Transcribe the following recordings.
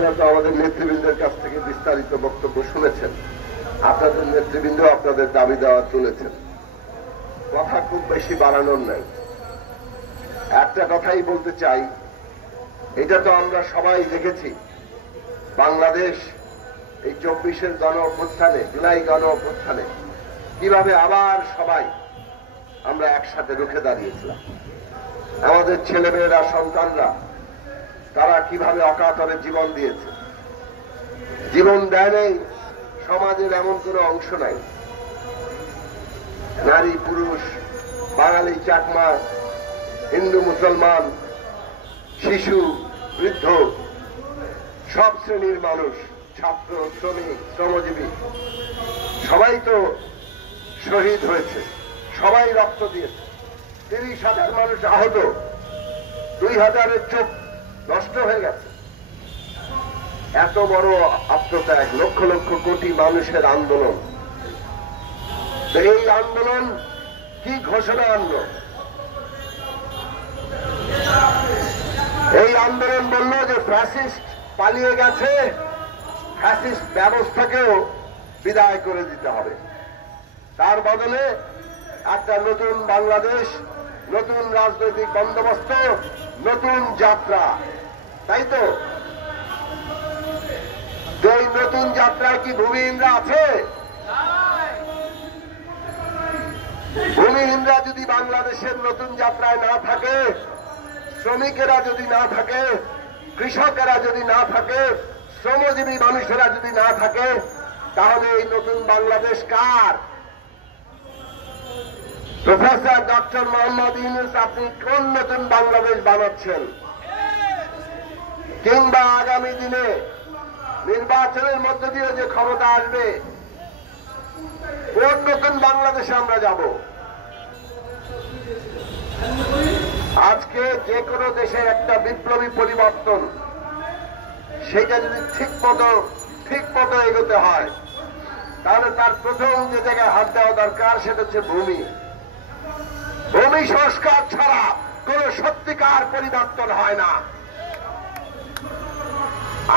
আপনারা তো আমাদের নেতৃবৃন্দের কাছ থেকে বিস্তারিত বক্তব্য শুনেছেন, আপনাদের নেতৃবৃন্দ আপনাদের দাবি দেওয়া তুলেছেন, কথা খুব বেশি বাড়ানোর নাই। একটা কথাই বলতে চাই, এটা তো আমরা সবাই দেখেছি, বাংলাদেশ এই 24-এর গণ অভ্যুত্থানে, জুলাই গণ অভ্যুত্থানে কিভাবে আবার সবাই আমরা একসাথে রুখে দাঁড়িয়েছিলাম। আমাদের ছেলেমেয়েরা, সন্তানরা তারা কিভাবে অকাতরে জীবন দিয়েছে। জীবন দেয় নাই সমাজের এমন কোন অংশ নাই, নারী পুরুষ, বাঙালি চাকমা, হিন্দু মুসলমান, শিশু বৃদ্ধ, সব শ্রেণীর মানুষ, ছাত্র শ্রমিক শ্রমজীবী সবাই তো শহীদ হয়েছে, সবাই রক্ত দিয়েছে। 30,000 মানুষ আহত, 2,000-এর চোখ নষ্ট হয়ে গেছে। এত বড় আত্মত্যাগ, লক্ষ লক্ষ কোটি মানুষের আন্দোলন। এই আন্দোলন কি ঘোষণা আনলো? এই আন্দোলন বলল যে ফ্যাসিস্ট পালিয়ে গেছে, ফ্যাসিস্ট ব্যবস্থাকেও বিদায় করে দিতে হবে। তার বদলে একটা নতুন বাংলাদেশ, নতুন রাজনৈতিক বন্দোবস্ত, নতুন যাত্রা, তাই তো? এই নতুন যাত্রায় কি ভূমিহীনরা আছে? ভূমিহীনরা যদি বাংলাদেশের নতুন যাত্রায় না থাকে, শ্রমিকেরা যদি না থাকে, কৃষকেরা যদি না থাকে, শ্রমজীবী মানুষেরা যদি না থাকে, তাহলে এই নতুন বাংলাদেশ কার? প্রফেসর ডক্টর মোহাম্মদ ইউনূস, আপনি কোন নতুন বাংলাদেশ বানাচ্ছেন? কিংবা আগামী দিনে নির্বাচনের মধ্য দিয়ে যে ক্ষমতা আসবে, কোন নতুন বাংলাদেশে আমরা যাব? আজকে যে কোনো দেশের একটা বিপ্লবী পরিবর্তন, সেটা যদি ঠিক মতো এগোতে হয়, তাহলে তার প্রথম যে জায়গায় হাত দেওয়া দরকার সেটা হচ্ছে ভূমি। ভূমি সংস্কার ছাড়া কোন সত্যিকার পরিবর্তন হয় না।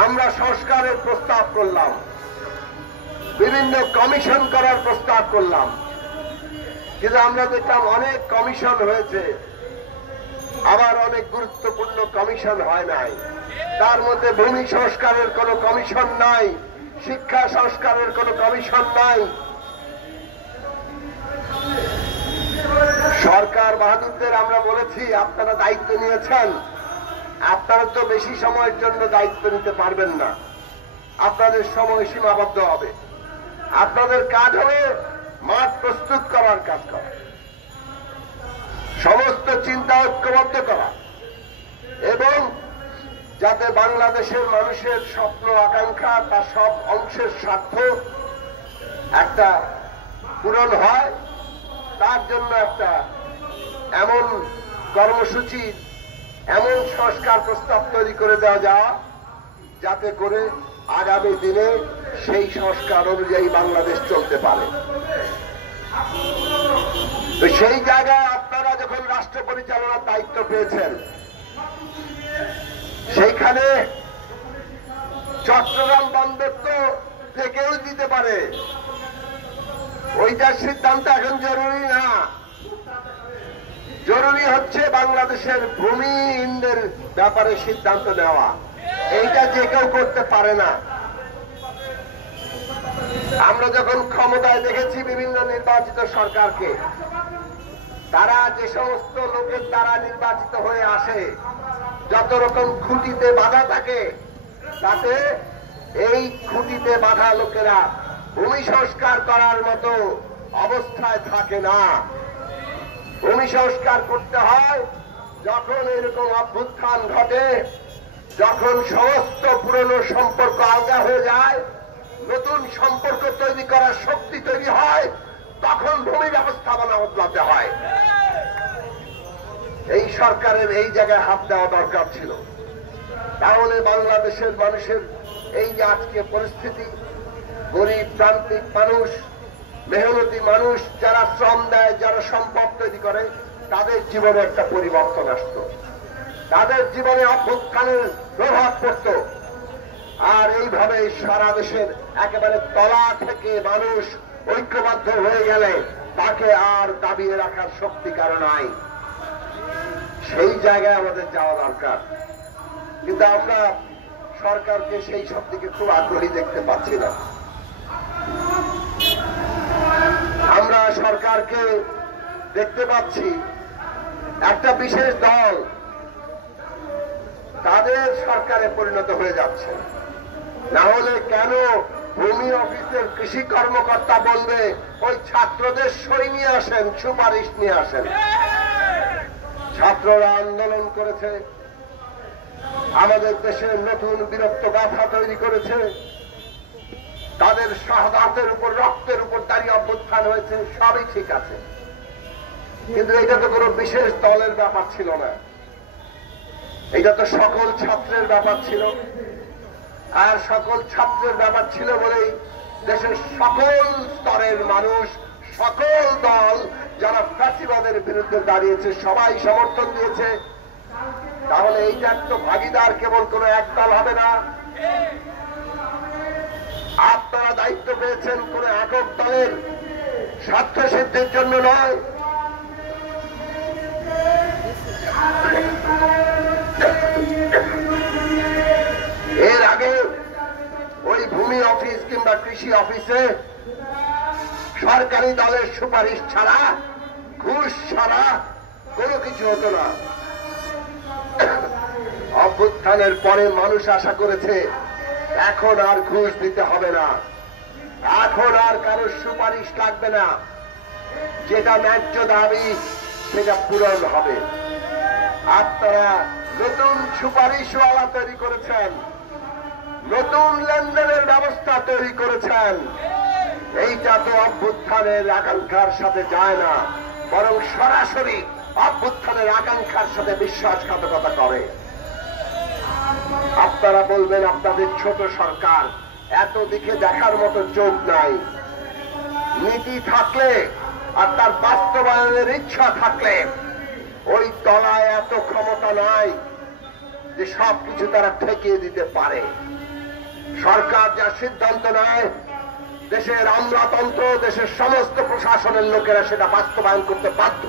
আমরা সংস্কারের প্রস্তাব করলাম, বিভিন্ন কমিশন করার প্রস্তাব করলাম, কিন্তু আমরা দেখলাম অনেক কমিশন হয়েছে, আবার অনেক গুরুত্বপূর্ণ কমিশন হয় নাই। তার মধ্যে ভূমি সংস্কারের কোন কমিশন নাই, শিক্ষা সংস্কারের কোন কমিশন নাই। সরকার বাহাদুরদের আমরা বলেছি, আপনারা দায়িত্ব নিয়েছেন, আপনারা তো বেশি সময়ের জন্য দায়িত্ব নিতে পারবেন না, আপনাদের সময় সীমাবদ্ধ হবে। আপনাদের কাজ হবে মাঠ প্রস্তুত করার কাজ করা, সমস্ত চিন্তা ঐক্যবদ্ধ করা, এবং যাতে বাংলাদেশের মানুষের স্বপ্ন আকাঙ্ক্ষা, তার সব অংশের স্বার্থ একটা পূরণ হয়, তার জন্য একটা এমন কর্মসূচি, এমন সংস্কার প্রস্তাব তৈরি করে দেওয়া যাওয়া, যাতে করে আগামী দিনে সেই সংস্কার অনুযায়ী বাংলাদেশ চলতে পারে। তো সেই জায়গায় আপনারা যখন রাষ্ট্র পরিচালনার দায়িত্ব পেয়েছেন, সেইখানে চট্টগ্রাম বন্দর তো থেকেও দিতে পারে, ওইটার সিদ্ধান্ত এখন জরুরি না। জরুরি হচ্ছে বাংলাদেশের ভূমিহীনদের ব্যাপারে সিদ্ধান্ত নেওয়া। এইটা যে কেউ করতে পারে না। আমরা যখন ক্ষমতায় দেখেছি বিভিন্ন নির্বাচিত সরকারকে, তারা যে সমস্ত লোকের দ্বারা নির্বাচিত হয়ে আসে, যত রকম খুঁটিতে বাধা থাকে, তাতে এই খুঁটিতে বাধা লোকেরা ভূমি সংস্কার করার মতো অবস্থায় থাকে না। ভূমি সংস্কার করতে হয় যখন এরকম অভ্যুত্থান ঘটে, যখন সমস্ত পুরনো সম্পর্ক আলগা হয়ে যায়, নতুন সম্পর্ক তৈরি করার শক্তি তৈরি হয়, তখন ভূমি ব্যবস্থাপনা বদলাতে হয়। এই সরকারের এই জায়গায় হাত দেওয়া দরকার ছিল। তাহলে বাংলাদেশের মানুষের এই যে আজকে পরিস্থিতি, গরিব প্রান্তিক মানুষ, মেহনতি মানুষ, যারা শ্রম দেয়, যারা সম্পদ তৈরি করে, তাদের জীবনে একটা পরিবর্তন আসতো, তাদের জীবনে অভ্যুত্থানের প্রভাব পড়ত। আর এইভাবে সারা দেশের একেবারে তলা থেকে মানুষ ঐক্যবদ্ধ হয়ে গেলে তাকে আর দাবিয়ে রাখার শক্তি কারো নাই। সেই জায়গায় আমাদের যাওয়া দরকার, কিন্তু আমরা সরকারকে সেই সব দিকে খুব আগ্রহী দেখতে পাচ্ছি না। আমরা সরকারকে দেখতে পাচ্ছি একটা বিশেষ দল তাদের সরকারে পরিণত হয়ে যাচ্ছে। না হলে কেন ভূমি অফিসের কৃষি কর্মকর্তা বলবে ওই ছাত্রদের সই নিয়ে আসেন, সুপারিশ নিয়ে আসেন? ছাত্ররা আন্দোলন করেছে, আমাদের দেশের নতুন বীরত্ব গাথা তৈরি করেছে, তাদের শাহাদাতের উপর রক্তের উপর দাঁড়িয়ে অভ্যুত্থান হয়েছে, সবই ঠিক আছে, কিন্তু এটা তো কোনো বিশেষ দলের ব্যাপার ছিল না, এটা তো সকল ছাত্রের ব্যাপার ছিল। আর সকল ছাত্রের ব্যাপার ছিল বলেই দেশের সকল স্তরের মানুষ, সকল দল যারা ফ্যাসিবাদের বিরুদ্ধে দাঁড়িয়েছে সবাই সমর্থন দিয়েছে। তাহলে এইটার তো ভাগিদার কেবল কোনো এক দল হবে না। আপনারা দায়িত্ব পেয়েছেন কোন একক দলের স্বার্থ সিদ্ধির জন্য নয়। এর আগে ওই ভূমি অফিস কিংবা কৃষি অফিসে সরকারি দলের সুপারিশ ছাড়া, ঘুষ ছাড়া কোনো কিছু হতো না। অভ্যুত্থানের পরে মানুষ আশা করেছে এখন আর ঘুষ দিতে হবে না, এখন আর কারোর সুপারিশ লাগবে না, যেটা ন্যায্য দাবি সেটা পূরণ হবে। আপনারা নতুন সুপারিশওয়ালা তৈরি করেছেন, নতুন লেনদেনের ব্যবস্থা তৈরি করেছেন। এইটা তো অভ্যুত্থানের আকাঙ্ক্ষার সাথে যায় না, বরং সরাসরি অভ্যুত্থানের আকাঙ্ক্ষার সাথে বিশ্বাসঘাতকতা করে। আপনারা বলবেন আপনাদের ছোট সরকার, এত দিকে দেখার মতো চোখ নাই। নীতি থাকলে আর তার বাস্তবায়নের ইচ্ছা থাকলে ওই তলায় এত ক্ষমতা নাই যে সবকিছু তারা ঠেকিয়ে দিতে পারে। সরকার যা সিদ্ধান্ত নেয়, দেশের আমলাতন্ত্র, দেশের সমস্ত প্রশাসনের লোকেরা সেটা বাস্তবায়ন করতে বাধ্য।